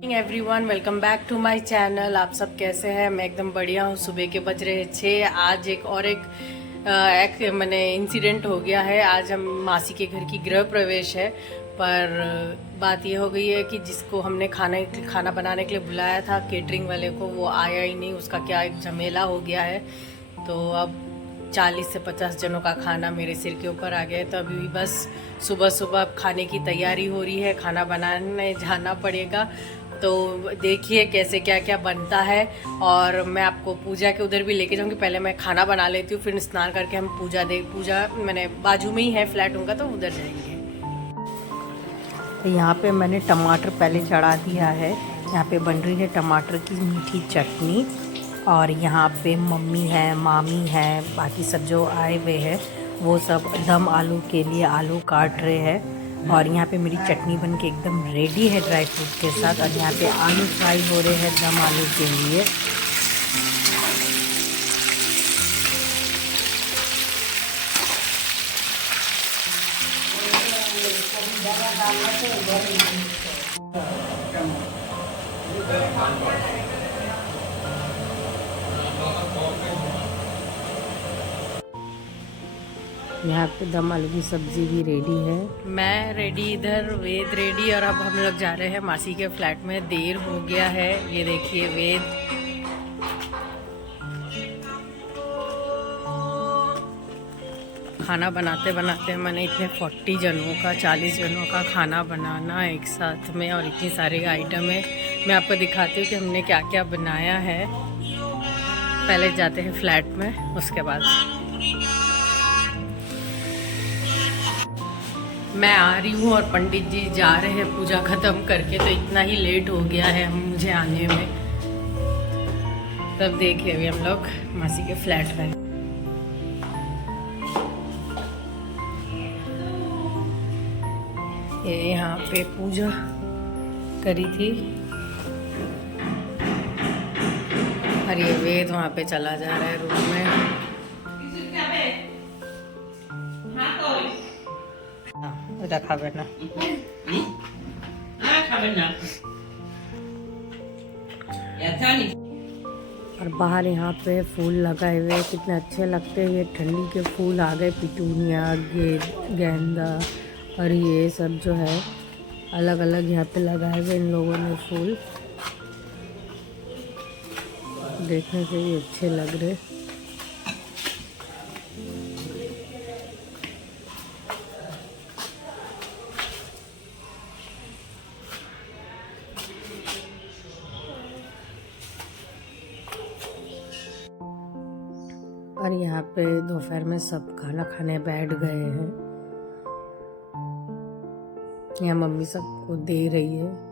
Everyone, welcome back to my channel. आप सब कैसे हैं? मैं एकदम बढ़िया हूँ। सुबह के बज रहे 6। आज एक मैंने इंसिडेंट हो गया है। आज हम मासी के घर की गृह प्रवेश है, पर बात ये हो गई है कि जिसको हमने खाना बनाने के लिए बुलाया था, केटरिंग वाले को, वो आया ही नहीं। उसका क्या एक झमेला हो गया है, तो अब 40 से 50 जनों का खाना मेरे सिर के ऊपर आ गया है। तो अभी बस सुबह सुबह खाने की तैयारी हो रही है, खाना बनाने जाना पड़ेगा। तो देखिए कैसे क्या क्या बनता है, और मैं आपको पूजा के उधर भी लेके जाऊंगी। पहले मैं खाना बना लेती हूँ, फिर स्नान करके हम पूजा मैंने बाजू में ही है फ्लैट उनका, तो उधर जाएंगे। तो यहाँ पे मैंने टमाटर पहले चढ़ा दिया है। यहाँ पे बन रही है टमाटर की मीठी चटनी, और यहाँ पे मम्मी है, मामी है, बाकी सब जो आए हुए हैं वो सब दम आलू के लिए आलू काट रहे हैं। और यहाँ पे मेरी चटनी बन के एकदम रेडी है ड्राई फ्रूट के साथ। और यहाँ पे आलू फ्राई हो रहे हैं दम आलू के लिए। यहाँ पे दम आलू की सब्जी भी रेडी है। मैं रेडी, इधर वेद रेडी, और अब हम लोग जा रहे हैं मासी के फ्लैट में। देर हो गया है। ये देखिए वेद खाना बनाते बनाते मैंने इतने 40 जनों का 40 जनों का खाना बनाना एक साथ में, और इतनी सारी आइटम है। मैं आपको दिखाती हूँ कि हमने क्या क्या बनाया है। पहले जाते हैं फ्लैट में, उसके बाद मैं आ रही हूँ और पंडित जी जा रहे हैं पूजा खत्म करके। तो इतना ही लेट हो गया है मुझे आने में। तब देखिए अभी हम लोग मासी के फ्लैट में। ये यहाँ पे पूजा करी थी, और ये वेद वहाँ पे चला जा रहा है रूम में। खावे ना और बाहर यहाँ पे फूल लगाए हुए कितने अच्छे लगते हैं। ये ठंडी के फूल आ गए, पिटूनिया, गेंदा, और ये सब जो है अलग अलग यहाँ पे लगाए हुए इन लोगों ने फूल। देखने से भी अच्छे लग रहे। और यहाँ पे दोपहर में सब खाना खाने बैठ गए हैं। यहाँ मम्मी सबको दे रही है।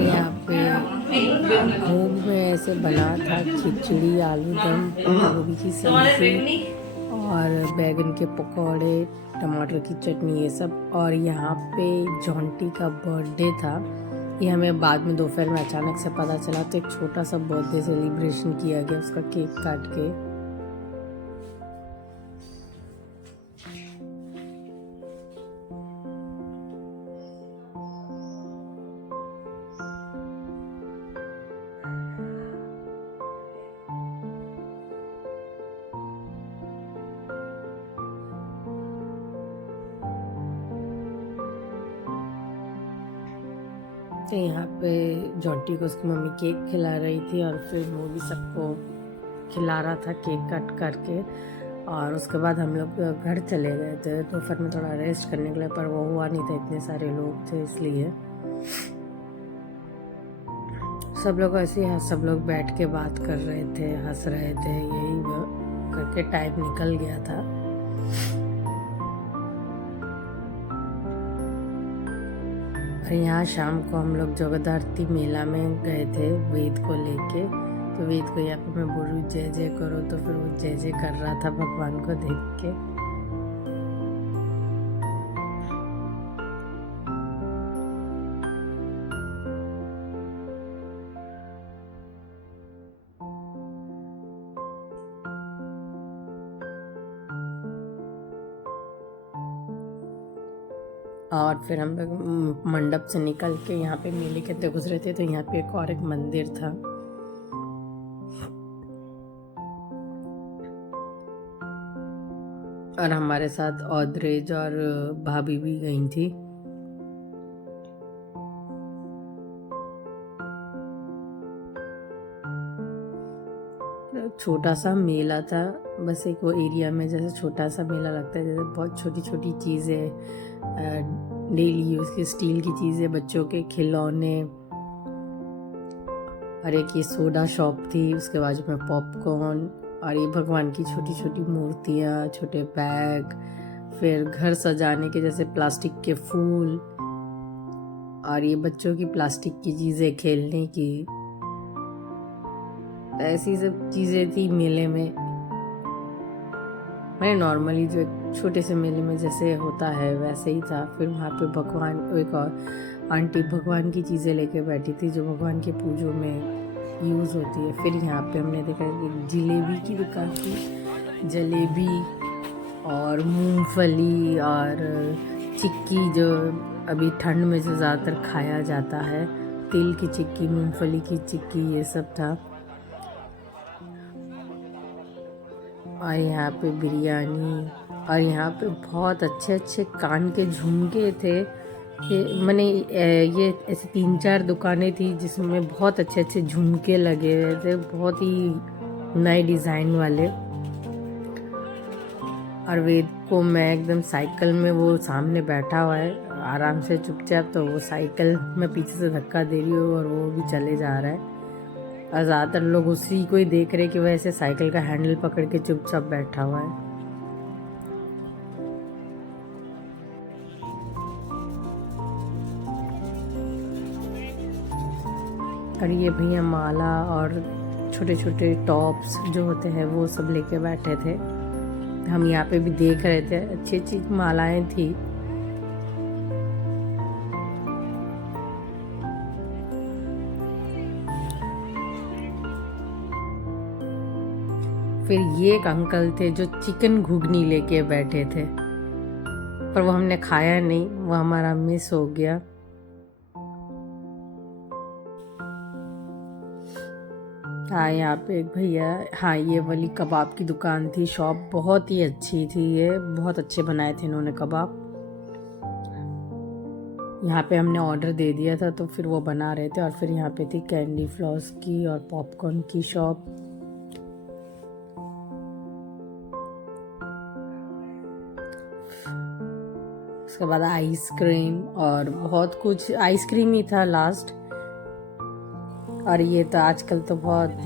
यहाँ पे भोग में ऐसे बना था खिचड़ी, आलू दम, गोभी की सब्जी, और बैगन के पकौड़े, टमाटर की चटनी, ये सब। और यहाँ पे जॉन्टी का बर्थडे था। ये हमें बाद में दोपहर में अचानक से पता चला, तो एक छोटा सा बर्थडे सेलिब्रेशन किया गया उसका केक काट के। तो यहाँ पे जॉन्टी को उसकी मम्मी केक खिला रही थी, और फिर वो भी सबको खिला रहा था केक कट करके। और उसके बाद हम लोग घर चले गए थे दोपहर में थोड़ा रेस्ट करने के लिए, पर वो हुआ नहीं था, इतने सारे लोग थे इसलिए। सब लोग ऐसे ही सब लोग बैठ के बात कर रहे थे, हंस रहे थे, यही करके टाइम निकल गया था। और यहाँ शाम को हम लोग जगदारती मेला में गए थे वेद को लेके। तो वेद को यहाँ पे मैं बोल रही हूँ जय जय करो, तो फिर वो जय जय कर रहा था भगवान को देख के। और फिर हम लोग मंडप से निकल के यहाँ पे मेले के अंदर गुजरे थे, तो यहाँ पे एक और एक मंदिर था। और हमारे साथ औद्रेज और भाभी भी गई थी। छोटा सा मेला था, बस एक वो एरिया में जैसे छोटा सा मेला लगता है, जैसे बहुत छोटी छोटी चीज़ें, डेली यूज़ की स्टील की चीज़ें, बच्चों के खिलौने, और एक ये सोडा शॉप थी, उसके बाजू में पॉपकॉर्न, और ये भगवान की छोटी छोटी मूर्तियाँ, छोटे बैग, फिर घर सजाने के जैसे प्लास्टिक के फूल, और ये बच्चों की प्लास्टिक की चीज़ें खेलने की, ऐसी सब चीज़ें थी मेले में। मैंने नॉर्मली जो एक छोटे से मेले में जैसे होता है वैसे ही था। फिर वहाँ पे भगवान, एक और आंटी भगवान की चीज़ें लेके बैठी थी जो भगवान के पूजों में यूज़ होती है। फिर यहाँ पे हमने देखा कि जलेबी की दुकान थी, जलेबी और मूंगफली और चिक्की, जो अभी ठंड में जो ज़्यादातर खाया जाता है, तिल की चिक्की, मूंगफली की चिक्की, ये सब था। और यहाँ पे बिरयानी, और यहाँ पे बहुत अच्छे अच्छे कान के झुमके थे। मैंने ये ऐसे 3-4 दुकानें थी जिसमें बहुत अच्छे अच्छे झुमके लगे हुए थे, बहुत ही नए डिज़ाइन वाले। और वेद को मैं एकदम साइकिल में, वो सामने बैठा हुआ है आराम से चुपचाप, तो वो साइकिल में पीछे से धक्का दे रही हो और वो भी चले जा रहा है। और ज़्यादातर लोग उसी को ही देख रहे कि वह ऐसे साइकिल का हैंडल पकड़ के चुपचाप बैठा हुआ है। और ये भैया माला और छोटे छोटे टॉप्स जो होते हैं वो सब लेके बैठे थे। हम यहाँ पे भी देख रहे थे, अच्छी अच्छी मालाएं थी। फिर ये एक अंकल थे जो चिकन घुगनी लेके बैठे थे, पर वो हमने खाया नहीं, वो हमारा मिस हो गया। हाँ, यहाँ पे एक भैया, हाँ ये वाली कबाब की दुकान थी, शॉप बहुत ही अच्छी थी, ये बहुत अच्छे बनाए थे इन्होंने कबाब। यहाँ पे हमने ऑर्डर दे दिया था तो फिर वो बना रहे थे। और फिर यहाँ पे थी कैंडी फ्लॉस की और पॉपकॉर्न की शॉप। उसके बाद आइसक्रीम और बहुत कुछ, आइसक्रीम ही था लास्ट। और ये तो आजकल तो बहुत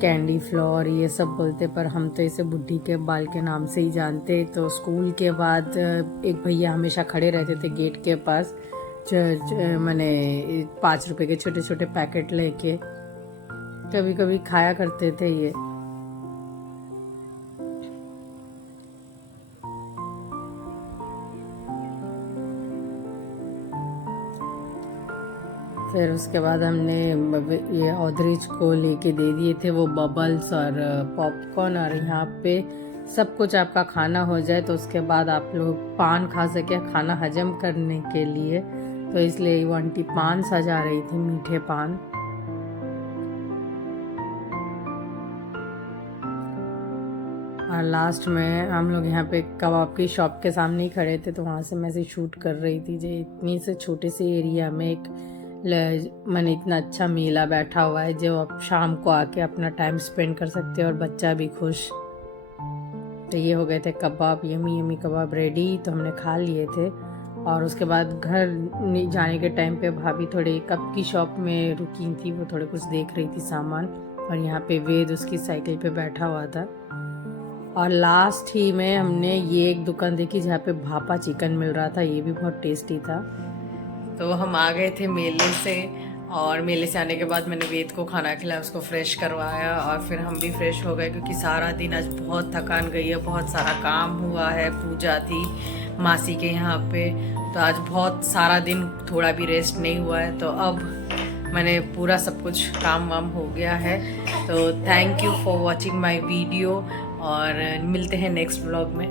कैंडी फ्लोर ये सब बोलते, पर हम तो इसे बुढ़ी के बाल के नाम से ही जानते। तो स्कूल के बाद एक भैया हमेशा खड़े रहते थे गेट के पास, मैंने 5 रुपए के छोटे छोटे पैकेट लेके कभी कभी खाया करते थे ये। फिर उसके बाद हमने ये ऑदरिज को लेके दे दिए थे वो बबल्स और पॉपकॉर्न। और यहाँ पे सब कुछ आपका खाना हो जाए तो उसके बाद आप लोग पान खा सके खाना हजम करने के लिए, तो इसलिए वो आंटी पान सजा रही थी, मीठे पान। और लास्ट में हम लोग यहाँ पे कबाब की शॉप के सामने ही खड़े थे, तो वहाँ से मैं से शूट कर रही थी। जो इतनी से छोटे से एरिया में एक मैंने इतना अच्छा मेला बैठा हुआ है जो आप शाम को आके अपना टाइम स्पेंड कर सकते हो और बच्चा भी खुश। तो ये हो गए थे कबाब, यमी यमी कबाब रेडी, तो हमने खा लिए थे। और उसके बाद घर जाने के टाइम पे भाभी थोड़े कप की शॉप में रुकी थी, वो थोड़े कुछ देख रही थी सामान। और यहाँ पे वेद उसकी साइकिल पे बैठा हुआ था। और लास्ट ही में हमने ये एक दुकान देखी जहाँ पे भापा चिकन मिल रहा था, ये भी बहुत टेस्टी था। तो हम आ गए थे मेले से, और मेले से आने के बाद मैंने वेद को खाना खिलाया, उसको फ्रेश करवाया और फिर हम भी फ्रेश हो गए, क्योंकि सारा दिन आज बहुत थकान गई है, बहुत सारा काम हुआ है, पूजा थी मासी के यहाँ पे, तो आज बहुत सारा दिन थोड़ा भी रेस्ट नहीं हुआ है। तो अब मैंने पूरा सब कुछ काम वाम हो गया है। तो thank you for watching my video, और मिलते हैं नेक्स्ट व्लॉग में।